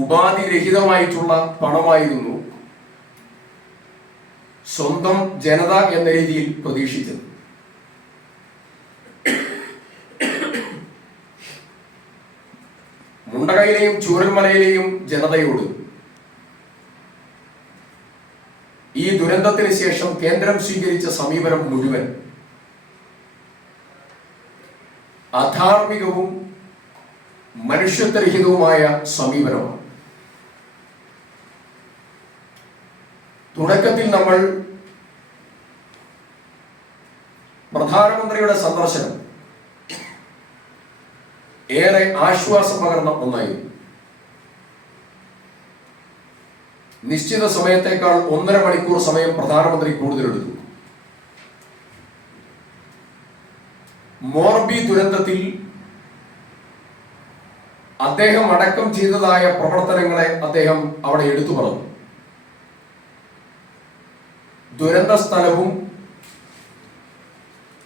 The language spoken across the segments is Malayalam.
ഉപാധിരഹിതമായിട്ടുള്ള പണമായിരുന്നു സ്വന്തം ജനത എന്ന രീതിയിൽ പ്രതീക്ഷിച്ചത്. മുണ്ടകയിലെയും ചൂരൽമലയിലെയും ജനതയോട് ഈ ദുരന്തത്തിന് ശേഷം കേന്ദ്രം സ്വീകരിച്ച സമീപനം മുഴുവൻ അധാർമികവും മനുഷ്യത്വരഹിതവുമായ സമീപനമാണ്. തുടക്കത്തിൽ നമ്മൾ പ്രധാനമന്ത്രിയുടെ സന്ദർശനം ഏറെ ആശ്വാസം പകർന്ന ഒന്നായിരുന്നു. നിശ്ചിത സമയത്തേക്കാൾ 1.5 മണിക്കൂർ സമയം പ്രധാനമന്ത്രി കൂടുതലെടുത്തു. മോർബി ദുരന്തത്തിൽ അദ്ദേഹം അടക്കം ചെയ്തതായ പ്രവർത്തനങ്ങളെ അദ്ദേഹം അവിടെ എടുത്തു പറഞ്ഞു. ദുരന്ത സ്ഥലവും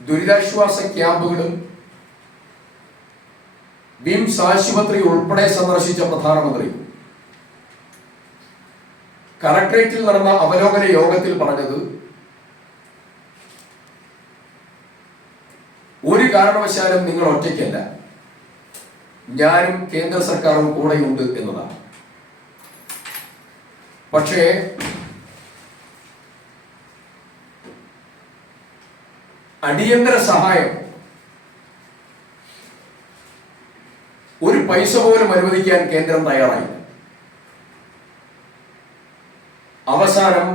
ദുരിതാശ്വാസ ക്യാമ്പുകളും വിംസ് ആശുപത്രി ഉൾപ്പെടെ സന്ദർശിച്ച പ്രധാനമന്ത്രി കളക്ടറേറ്റിൽ നടന്ന അവലോകന യോഗത്തിൽ പറഞ്ഞത് ഒരു കാരണവശാലും നിങ്ങൾ ഒറ്റയ്ക്കല്ല, ഞാനും കേന്ദ്ര സർക്കാരും കൂടെയുണ്ട് എന്നതാണ്. പക്ഷേ അടിയന്തര സഹായം ഒരു പൈസ പോലും അനുവദിക്കാൻ കേന്ദ്രം തയ്യാറായില്ല. അവസാനം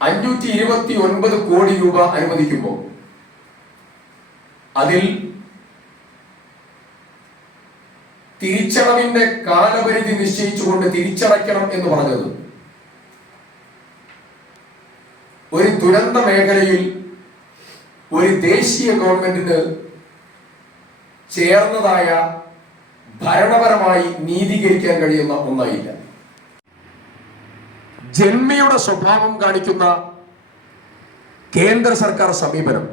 529 കോടി രൂപ അനുവദിക്കുമ്പോൾ അതിൽ തിരിച്ചടവിന്റെ കാലപരിധി നിശ്ചയിച്ചുകൊണ്ട് തിരിച്ചടയ്ക്കണം എന്ന് പറഞ്ഞത് ഒരു ദുരന്ത മേഖലയിൽ ഒരു ദേശീയ ഗവൺമെന്റിന് ചേർന്നതായ ഭരണപരമായി നീതീകരിക്കാൻ കഴിയുന്ന ഒന്നായില്ല. ജന്മിയുടെ സ്വഭാവം കാണിക്കുന്ന കേന്ദ്ര സർക്കാർ സമീപനം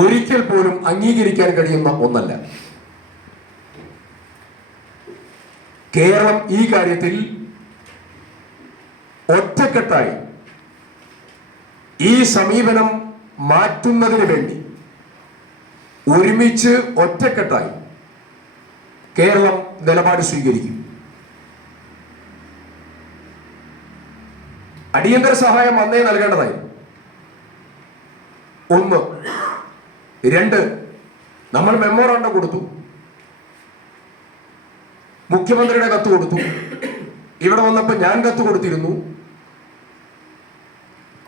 ഒരിക്കൽ പോലും അംഗീകരിക്കാൻ കഴിയുന്ന ഒന്നല്ല. കേരളം ഈ കാര്യത്തിൽ ഒറ്റക്കെട്ടായി ഈ സമീപനം മാറ്റുന്നതിന് വേണ്ടി ഒരുമിച്ച് ഒറ്റക്കെട്ടായി കേരളം നിലപാട് സ്വീകരിക്കും. അടിയന്തര സഹായം അന്നേ നൽകേണ്ടതായി. 1. 2, നമ്മൾ മെമ്മോറാണ്ടം കൊടുത്തു, മുഖ്യമന്ത്രിയുടെ കത്ത് കൊടുത്തു, ഇവിടെ വന്നപ്പോൾ ഞാൻ കത്ത് കൊടുത്തിരുന്നു,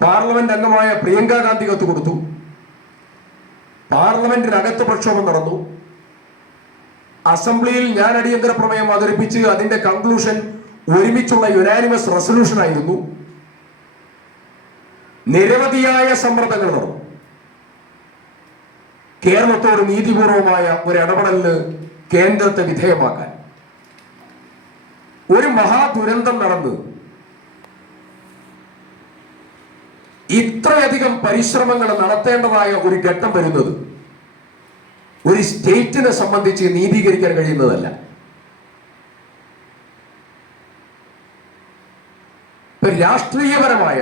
പാർലമെന്റ് അംഗമായ പ്രിയങ്ക ഗാന്ധി കത്ത് കൊടുത്തു, പാർലമെന്റിനകത്ത് പ്രക്ഷോഭം നടന്നു, അസംബ്ലിയിൽ ഞാൻ അടിയന്തര പ്രമേയം അവതരിപ്പിച്ച് അതിന്റെ കൺക്ലൂഷൻ ഒരുമിച്ചുള്ള യുനാനിമസ് റെസൊല്യൂഷൻ ആയിരുന്നു. നിരവധിയായ സമ്മർദ്ദങ്ങൾ നടന്നു. കേരളത്തോട് നീതിപൂർവമായ ഒരു ഇടപെടലിന് കേന്ദ്രത്തെ വിധേയമാക്കാൻ. ഒരു മഹാദുരന്തം നടന്ന് ഇത്രയധികം പരിശ്രമങ്ങൾ നടത്തേണ്ടതായ ഒരു ഘട്ടം വരുന്നത് ഒരു സ്റ്റേറ്റിനെ സംബന്ധിച്ച് നീതീകരിക്കാൻ കഴിയുന്നതല്ല. രാഷ്ട്രീയപരമായ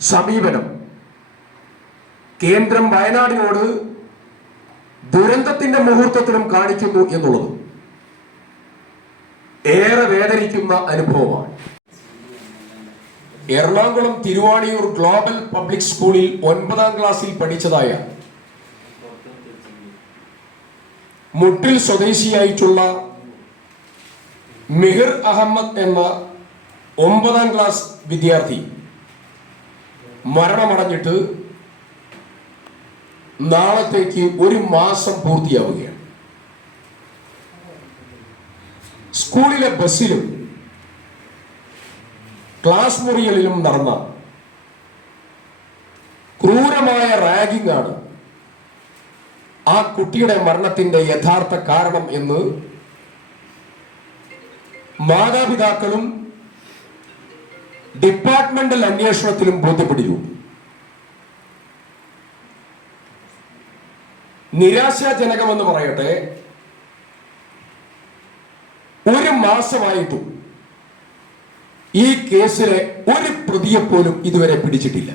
സമീപനം കേന്ദ്രം വയനാടിനോട് ദുരന്തത്തിന്റെ മുഹൂർത്തത്തിലും കാണിക്കുന്നു എന്നുള്ളത് ഏറെ വേദനിക്കുന്ന അനുഭവമാണ്. എറണാകുളം തിരുവാണിയൂർ ഗ്ലോബൽ പബ്ലിക് സ്കൂളിൽ 9ാം ക്ലാസ്സിൽ പഠിച്ചതായ മുട്ടിൽ സ്വദേശിയായിട്ടുള്ള മിഹിർ അഹമ്മദ് എന്ന 9ാം ക്ലാസ് വിദ്യാർത്ഥി മരണമടഞ്ഞിട്ട് നാളത്തേക്ക് 1 മാസം പൂർത്തിയാവുകയാണ്. സ്കൂളിലെ ബസ്സിലും ക്ലാസ് മുറികളിലും നടന്ന ക്രൂരമായ റാഗിംഗ് ആണ് ആ കുട്ടിയുടെ മരണത്തിന്റെ യഥാർത്ഥ കാരണം എന്ന് മാതാപിതാക്കളും ഡിപ്പാർട്ട്മെന്റൽ അന്വേഷണത്തിലും ബോധ്യപ്പെട്ടിരുന്നു. നിരാശാജനകമെന്ന് പറയട്ടെ, ഒരു മാസമായിട്ടും ഈ കേസിലെ ഒരു പ്രതിയെ പോലും ഇതുവരെ പിടിച്ചിട്ടില്ല.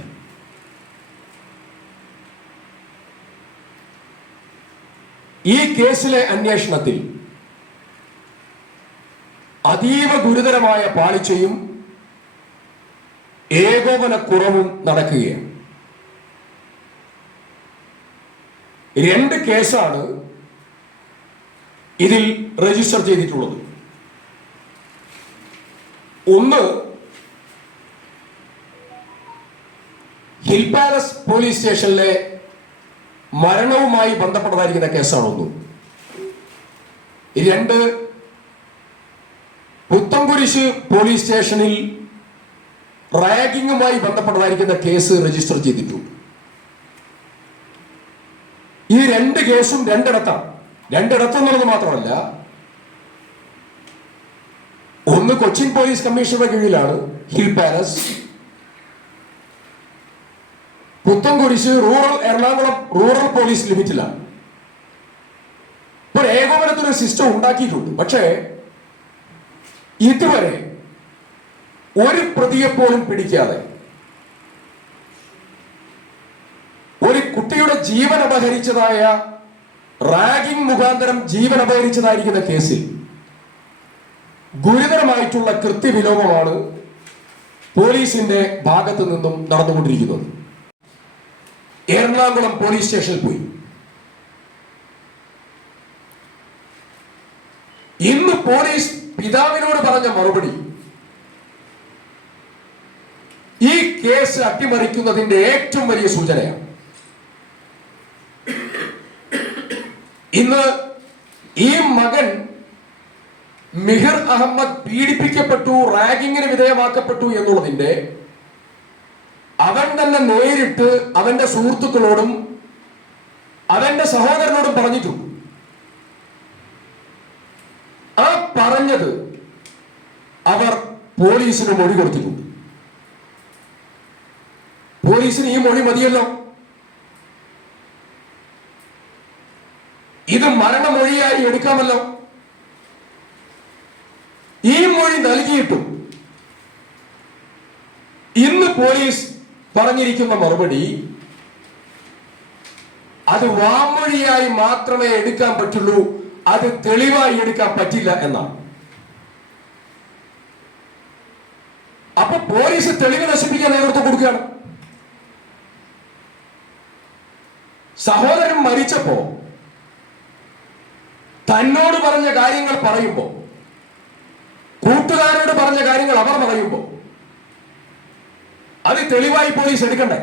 ഈ കേസിലെ അന്വേഷണത്തിൽ അതീവ ഗുരുതരമായ പാളിച്ചയും ഏകോപനക്കുറവും നടക്കുകയാണ്. 2 കേസാണ് ഇതിൽ രജിസ്റ്റർ ചെയ്തിട്ടുള്ളത്. ഒന്ന്, ഹിൽ പാലസ് പോലീസ് സ്റ്റേഷനിലെ മരണവുമായി ബന്ധപ്പെട്ടതായിരിക്കുന്ന കേസാണ് ഒന്ന്. 2, പുത്തൻകുരിശ് പോലീസ് സ്റ്റേഷനിൽ റാഗിങ്ങുമായി ബന്ധപ്പെട്ടതായിരിക്കുന്ന കേസ് രജിസ്റ്റർ ചെയ്തിട്ടുണ്ട്. ഈ 2 കേസും രണ്ടിടത്താണ്. രണ്ടിടത്തെന്നുള്ളത് മാത്രമല്ല, ഒന്ന് കൊച്ചിൻ പോലീസ് കമ്മീഷണറുടെ കീഴിലാണ് hill palace, Puthenkurish Ernakulam rural police ലിമിറ്റിലാണ്. ഇപ്പോൾ ഏകോപനത്തിനൊരു സിസ്റ്റം ഉണ്ടാക്കിയിട്ടുണ്ട്. പക്ഷേ ഇതുവരെ ഒരു പ്രതിയെ പോലും പിടിക്കാതെ ഒരു കുട്ടിയുടെ ജീവൻ അപഹരിച്ചതായ, റാഗിംഗ് മുഖാന്തരം ജീവൻ അപഹരിച്ചതായിരിക്കുന്ന കേസിൽ ഗുരുതരമായിട്ടുള്ള കൃത്യവിലോപമാണ് പോലീസിന്റെ ഭാഗത്തു നിന്നും നടന്നുകൊണ്ടിരിക്കുന്നത്. എറണാകുളം പോലീസ് സ്റ്റേഷനിൽ പോയി ഇന്ന് പോലീസ് പിതാവിനോട് പറഞ്ഞ മറുപടി ഈ കേസ് അട്ടിമറിക്കുന്നതിന്റെ ഏറ്റവും വലിയ സൂചനയാണ്. ഇന്ന് ഈ മകൻ മിഹിർ അഹമ്മദ് പീഡിപ്പിക്കപ്പെട്ടു, റാഗിങ്ങിന് വിധേയമാക്കപ്പെട്ടു എന്നുള്ളതിന്റെ അവൻ തന്നെ നേരിട്ട് അവന്റെ സുഹൃത്തുക്കളോടും അവന്റെ സഹോദരനോടും പറഞ്ഞിട്ടുണ്ട്. ആ പറഞ്ഞത് അവർ പോലീസിന് മൊഴി കൊടുത്തിട്ടുണ്ട്. പോലീസിന് ഈ മൊഴി മതിയല്ലോ. ഇത് മരണമൊഴിയായി എടുക്കാമല്ലോ. ഈ മൊഴി നൽകിയിട്ടും ഇന്ന് പോലീസ് പറഞ്ഞിരിക്കുന്ന മറുപടി അത് വാമൊഴിയായി മാത്രമേ എടുക്കാൻ പറ്റുള്ളൂ, അത് തെളിവായി എടുക്കാൻ പറ്റില്ല എന്നാണ്. അപ്പൊ പോലീസ് തെളിവ് നശിപ്പിക്കാൻ നേതൃത്വം കൊടുക്കുകയാണ്. സഹോദരൻ മരിച്ചപ്പോ തന്നോട് പറഞ്ഞ കാര്യങ്ങൾ പറയുമ്പോ, കൂട്ടുകാരോട് പറഞ്ഞ കാര്യങ്ങൾ അവർ പറയുമ്പോ അത് തെളിവായി പോലീസ് എടുക്കണ്ടേ?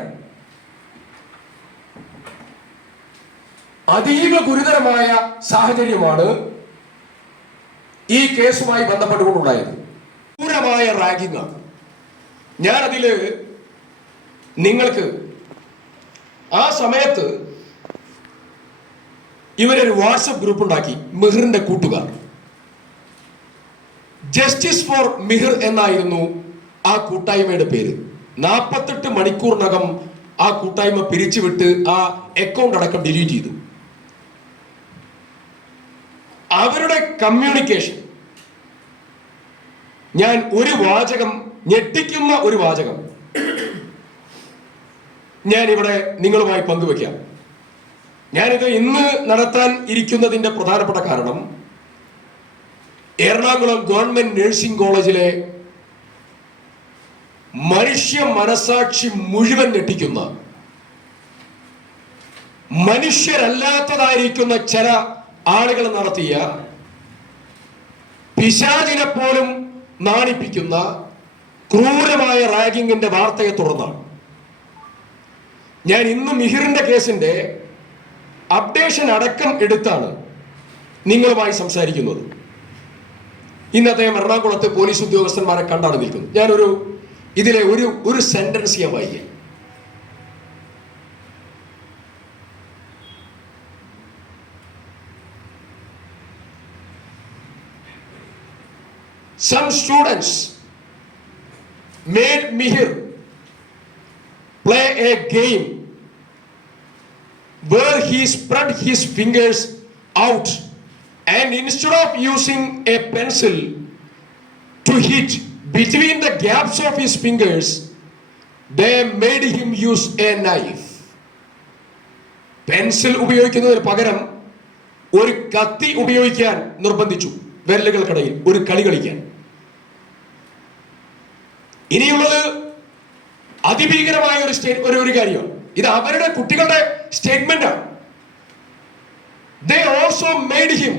അതീവ ഗുരുതരമായ സാഹചര്യമാണ് ഈ കേസുമായി ബന്ധപ്പെട്ടുകൊണ്ടുണ്ടായത്. ക്രൂരമായ റാഗിംഗ്. ഞാനതില് നിങ്ങൾക്ക് ആ സമയത്ത് ഇവരൊരു വാട്സപ്പ് ഗ്രൂപ്പ് ഉണ്ടാക്കി. മിഹിറിന്റെ കൂട്ടുകാർ, ജസ്റ്റിസ് ഫോർ മിഹിർ എന്നായിരുന്നു ആ കൂട്ടായ്മയുടെ പേര്. 48 മണിക്കൂറിനകം ആ കൂട്ടായ്മ പിരിച്ചുവിട്ട് ആ അക്കൗണ്ട് അടക്കം ഡിലീറ്റ് ചെയ്തു. അവരുടെ കമ്മ്യൂണിക്കേഷൻ ഞാൻ ഒരു വാചകം, ഞെട്ടിക്കുന്ന ഒരു വാചകം ഞാൻ ഇവിടെ നിങ്ങളുമായി പങ്കുവെക്കാം. ഞാനിത് ഇന്ന് നടത്താൻ ഇരിക്കുന്നതിന്റെ പ്രധാനപ്പെട്ട കാരണം എറണാകുളം ഗവൺമെന്റ് നഴ്സിംഗ് കോളേജിലെ മനുഷ്യ മനസാക്ഷി മുഴുവൻ ഞെട്ടിക്കുന്ന, മനുഷ്യരല്ലാത്തതായിരിക്കുന്ന ചില ആളുകൾ നടത്തിയ, പിശാചിനെ പോലും നാണിപ്പിക്കുന്ന ക്രൂരമായ റാഗിങ്ങിന്റെ വാർത്തയെ തുടർന്നാണ് ഞാൻ ഇന്ന് മിഹിറിന്റെ കേസിന്റെ അപ്ഡേഷൻ അടക്കം എടുത്താണ് നിങ്ങളുമായി സംസാരിക്കുന്നത്. ഇന്ന് അദ്ദേഹം എറണാകുളത്ത് പോലീസ് ഉദ്യോഗസ്ഥന്മാരെ കണ്ടാണ് നിൽക്കുന്നത്. ഞാനൊരു ഇതിലെ ഒരു സെന്റൻസ് ഞാൻ വായിക്കാം. Some students made Mihir play a game where he spread his fingers out and instead of using a pencil to hit between the gaps of his fingers, they made him use a knife. Pencil ഉപയോഗിക്കുന്നതിന് പകരം ഒരു കത്തി ഉപയോഗിക്കാൻ നിർബന്ധിച്ചു, വിരലുകൾക്കിടയിൽ ഒരു കളി കളിക്കാൻ. ഇനിയുള്ളത് അതിഭീകരമായ ഒരു കാര്യമാണ്. ഇത് അവരുടെ കുട്ടികളുടെ സ്റ്റേറ്റ്മെന്റാണ്. They also made him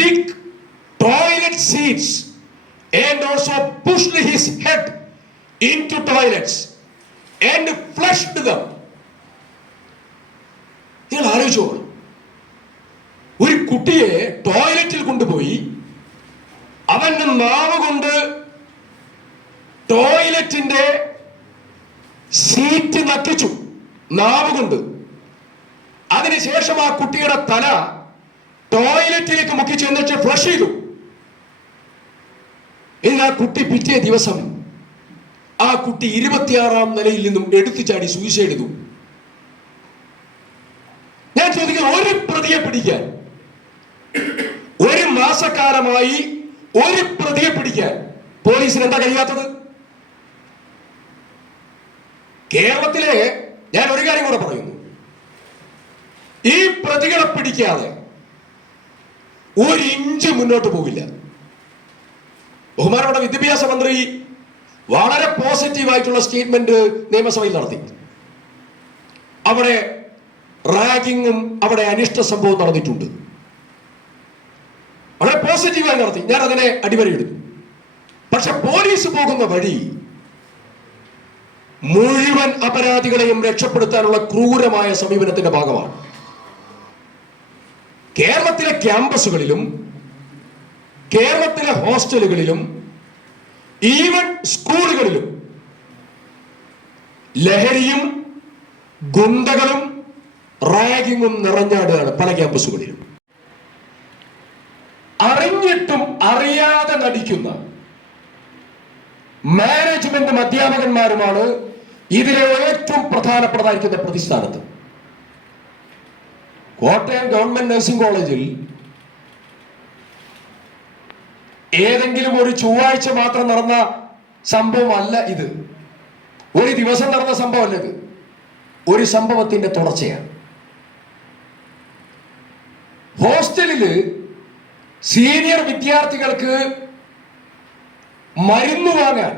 lick toilet seats and also pushed his head into toilets and flushed them. നിങ്ങൾ ആലോചിച്ചോ, ഒരു കുട്ടിയെ ടോയ്ലറ്റിൽ കൊണ്ടുപോയി അവന്റെ നാവ് കൊണ്ട് ടോയ്ലറ്റിന്റെ സീറ്റ് നക്കിച്ചു, നാവ് കൊണ്ട്. അതിനുശേഷം ആ കുട്ടിയുടെ തല ടോയ്ലറ്റിലേക്ക് മുക്കിച്ചു, എന്നിട്ട് ഫ്ലഷ് ചെയ്തു. ഇന്ന് ആ കുട്ടി പിറ്റേ ദിവസം ആ കുട്ടി 26-ാം നിലയിൽ നിന്നും എടുത്തു ചാടി സൂയിസൈഡ് ചെയ്തു. ഞാൻ ചോദിക്കുന്നു, ഒരു പ്രതിയെ പിടിക്കാൻ, ഒരു മാസക്കാലമായി ഒരു പ്രതിയെ പിടിക്കാൻ പോലീസിന് എന്താ കഴിയാത്തത്? കേരളത്തിലെ ഞാൻ ഒരു കാര്യം കൂടെ പറയുന്നു, ഈ പ്രതികളെ പിടിക്കാതെ ഒരു ഇഞ്ച് മുന്നോട്ട് പോകില്ല. ബഹുമാനപ്പെട്ട വിദ്യാഭ്യാസ മന്ത്രി വളരെ പോസിറ്റീവായിട്ടുള്ള സ്റ്റേറ്റ്മെന്റ് നിയമസഭയിൽ നടത്തി. അവിടെ റാഗിങ്ങും അവിടെ അനിഷ്ട സംഭവം നടന്നിട്ടുണ്ട്, വളരെ പോസിറ്റീവായി നടത്തി. ഞാൻ അതിനെ അടിവരയിടുന്നു. പക്ഷെ പോലീസ് പോകുന്ന വഴി മുഴുവൻ അപരാധികളെയും രക്ഷപ്പെടുത്താനുള്ള ക്രൂരമായ സമീപനത്തിന്റെ ഭാഗമാണ്. കേരളത്തിലെ ക്യാമ്പസുകളിലും കേരളത്തിലെ ഹോസ്റ്റലുകളിലും ഈവൻ സ്കൂളുകളിലും ലഹരിയും ഗുണ്ടകളും റാഗിങ്ങും നിറഞ്ഞാടുകയാണ് പല ക്യാമ്പസുകളിലും. അറിഞ്ഞിട്ടും അറിയാതെ നടിക്കുന്ന മാനേജ്മെന്റും അധ്യാപകന്മാരുമാണ് ഇതിലെ ഏറ്റവും പ്രധാനപ്പെട്ടതായിരിക്കുന്ന പ്രതിസ്ഥാനത്ത്. കോട്ടയം ഗവൺമെന്റ് നഴ്സിംഗ് കോളേജിൽ ഏതെങ്കിലും ഒരു ചൊവ്വാഴ്ച മാത്രം നടന്ന സംഭവമല്ല ഇത്, ഒരു ദിവസം നടന്ന സംഭവമല്ല ഇത്, ഒരു സംഭവത്തിന്റെ തുടർച്ചയാണ്. ഹോസ്റ്റലില് സീനിയർ വിദ്യാർത്ഥികൾക്ക് മരുന്ന് വാങ്ങാൻ,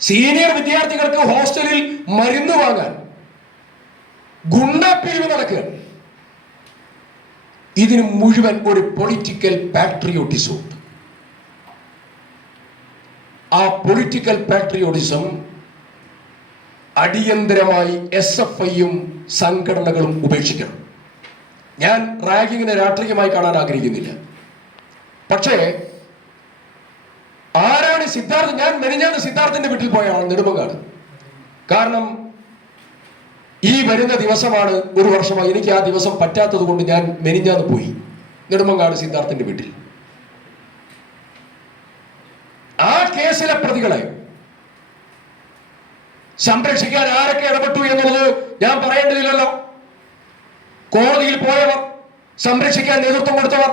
സീനിയർ വിദ്യാർത്ഥികൾക്ക് ഹോസ്റ്റലിൽ മരുന്ന് വാങ്ങാൻ ഗുണ്ടാപ്പിരിവ് നടക്കുക. ഇതിന് മുഴുവൻ ഒരു പൊളിറ്റിക്കൽ പാട്രിയോട്ടിസം ഉണ്ട്. ആ പൊളിറ്റിക്കൽ പാട്രിയോട്ടിസം അടിയന്തരമായി SFIയും സംഘടനകളും ഉപേക്ഷിക്കണം. ഞാൻ റാഗിങ്ങിനെ രാഷ്ട്രീയമായി കാണാൻ ആഗ്രഹിക്കുന്നില്ല. പക്ഷേ ആരാണ് സിദ്ധാർത്ഥ? ഞാൻ മെനിഞ്ഞാന്ന് സിദ്ധാർത്ഥന്റെ വീട്ടിൽ പോയാണ്, നെടുമങ്ങാട്. കാരണം ഈ വരുന്ന ദിവസമാണ് ഒരു വർഷമായി. എനിക്ക് ആ ദിവസം പറ്റാത്തത് കൊണ്ട് ഞാൻ മെനിഞ്ഞാന്ന് പോയി നെടുമങ്ങാട് സിദ്ധാർത്ഥന്റെ വീട്ടിൽ. ആ കേസിലെ പ്രതികളെ സംരക്ഷിക്കാൻ ആരൊക്കെ ഇടപെട്ടു എന്നുള്ളത് ഞാൻ പറയേണ്ടതില്ലല്ലോ. കോടതിയിൽ പോയവർ, സംരക്ഷിക്കാൻ നേതൃത്വം കൊടുത്തവർ,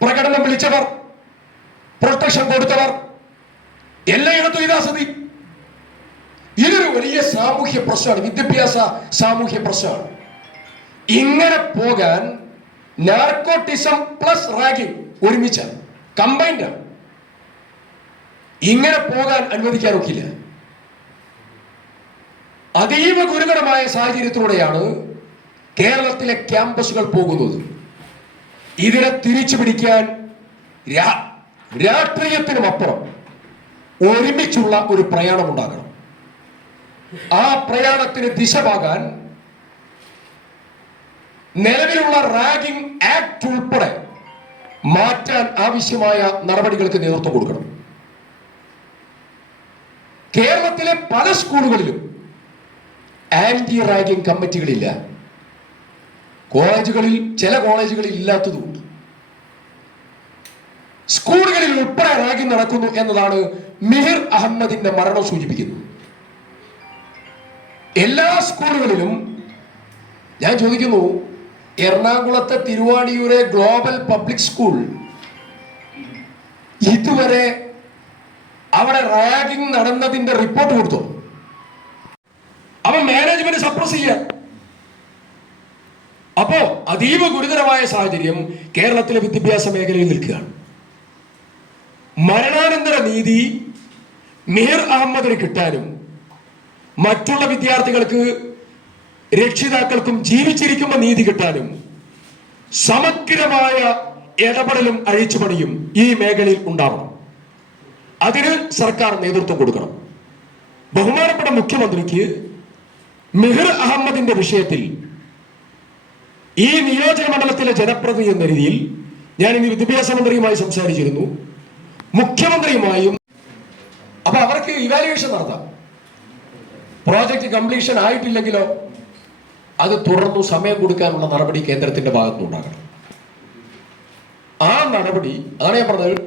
പ്രകടനം വിളിച്ചവർ, പ്രൊട്ടക്ഷൻ കൊടുത്തവർ, എല്ലായിടത്തും ഇതാ സ്ഥിതി. ഇതൊരു വലിയ സാമൂഹ്യ പ്രശ്നമാണ്, വിദ്യാഭ്യാസ സാമൂഹ്യ പ്രശ്നമാണ്. ഇങ്ങനെ പോകാൻ നാർക്കോട്ടിസം പ്ലസ് റാഗിംഗ് ഒരുമിച്ചാണ്, കമ്പൈൻഡാണ്. ഇങ്ങനെ പോകാൻ അനുവദിക്കാൻ ഒക്കില്ല. അതീവ ഗുരുതരമായ സാഹചര്യത്തിലൂടെയാണ് കേരളത്തിലെ ക്യാമ്പസുകൾ പോകുന്നത്. ഇതിനെ തിരിച്ചു പിടിക്കാൻ രാഷ്ട്രീയത്തിനും അപ്പുറം ഒരുമിച്ചുള്ള ഒരു പ്രയാണം ഉണ്ടാകണം. ആ പ്രയാണത്തിന് ദിശമാകാൻ നിലവിലുള്ള റാഗിംഗ് ആക്ട് ഉൾപ്പെടെ മാറ്റാൻ ആവശ്യമായ നടപടികൾക്ക് നേതൃത്വം കൊടുക്കണം. കേരളത്തിലെ പല സ്കൂളുകളിലും ആന്റി റാഗിംഗ് കമ്മിറ്റികളില്ല. കോളേജുകളിൽ, ചില കോളേജുകളിൽ ഇല്ലാത്തതുകൊണ്ട് സ്കൂളുകളിൽ ഉൾപ്പെടെ റാഗിംഗ് നടക്കുന്നു എന്നതാണ് മിഹിർ അഹമ്മദിന്റെ മരണം സൂചിപ്പിക്കുന്നത്. എല്ലാ സ്കൂളുകളിലും ഞാൻ ചോദിക്കുന്നു, എറണാകുളത്തെ തിരുവാണിയൂരെ ഗ്ലോബൽ പബ്ലിക് സ്കൂൾ ഇതുവരെ അവിടെ റാഗിംഗ് നടന്നതിന്റെ റിപ്പോർട്ട് കൊടുത്തു. അവൻ മാനേജ്മെന്റ് സപ്രസ് ചെയ്യാൻ. അപ്പോ അതീവ ഗുരുതരമായ സാഹചര്യം കേരളത്തിലെ വിദ്യാഭ്യാസ മേഖലയിൽ നിൽക്കുകയാണ്. മരണാനന്തര നീതി മിഹിർ അഹമ്മദിന് കിട്ടാനും മറ്റുള്ള വിദ്യാർത്ഥികൾക്ക് രക്ഷിതാക്കൾക്കും ജീവിച്ചിരിക്കുമ്പോൾ നീതി കിട്ടാനും സമഗ്രമായ ഇടപെടലും അഴിച്ചുപണിയും ഈ മേഖലയിൽ ഉണ്ടാവണം. അതിന് സർക്കാർ നേതൃത്വം കൊടുക്കണം. ബഹുമാനപ്പെട്ട മുഖ്യമന്ത്രിക്ക് മിഹിർ അഹമ്മദിന്റെ വിഷയത്തിൽ ഈ നിയോജക മണ്ഡലത്തിലെ ജനപ്രതിനിധി എന്ന രീതിയിൽ ഞാൻ ഇനി വിദ്യാഭ്യാസ മന്ത്രിയുമായി സംസാരിച്ചിരുന്നു, മുഖ്യമന്ത്രിയുമായും. അപ്പൊ അവർക്ക് ഇവാലുവേഷൻ നടത്താം. പ്രോജക്റ്റ് കംപ്ലീഷൻ ആയിട്ടില്ലെങ്കിലോ അത് തുടർന്നു സമയം കൊടുക്കാനുള്ള നടപടി കേന്ദ്രത്തിന്റെ ഭാഗത്തുനിന്നുണ്ടാകണം. ആ നടപടി, അതാണ് ഞാൻ പറഞ്ഞത്.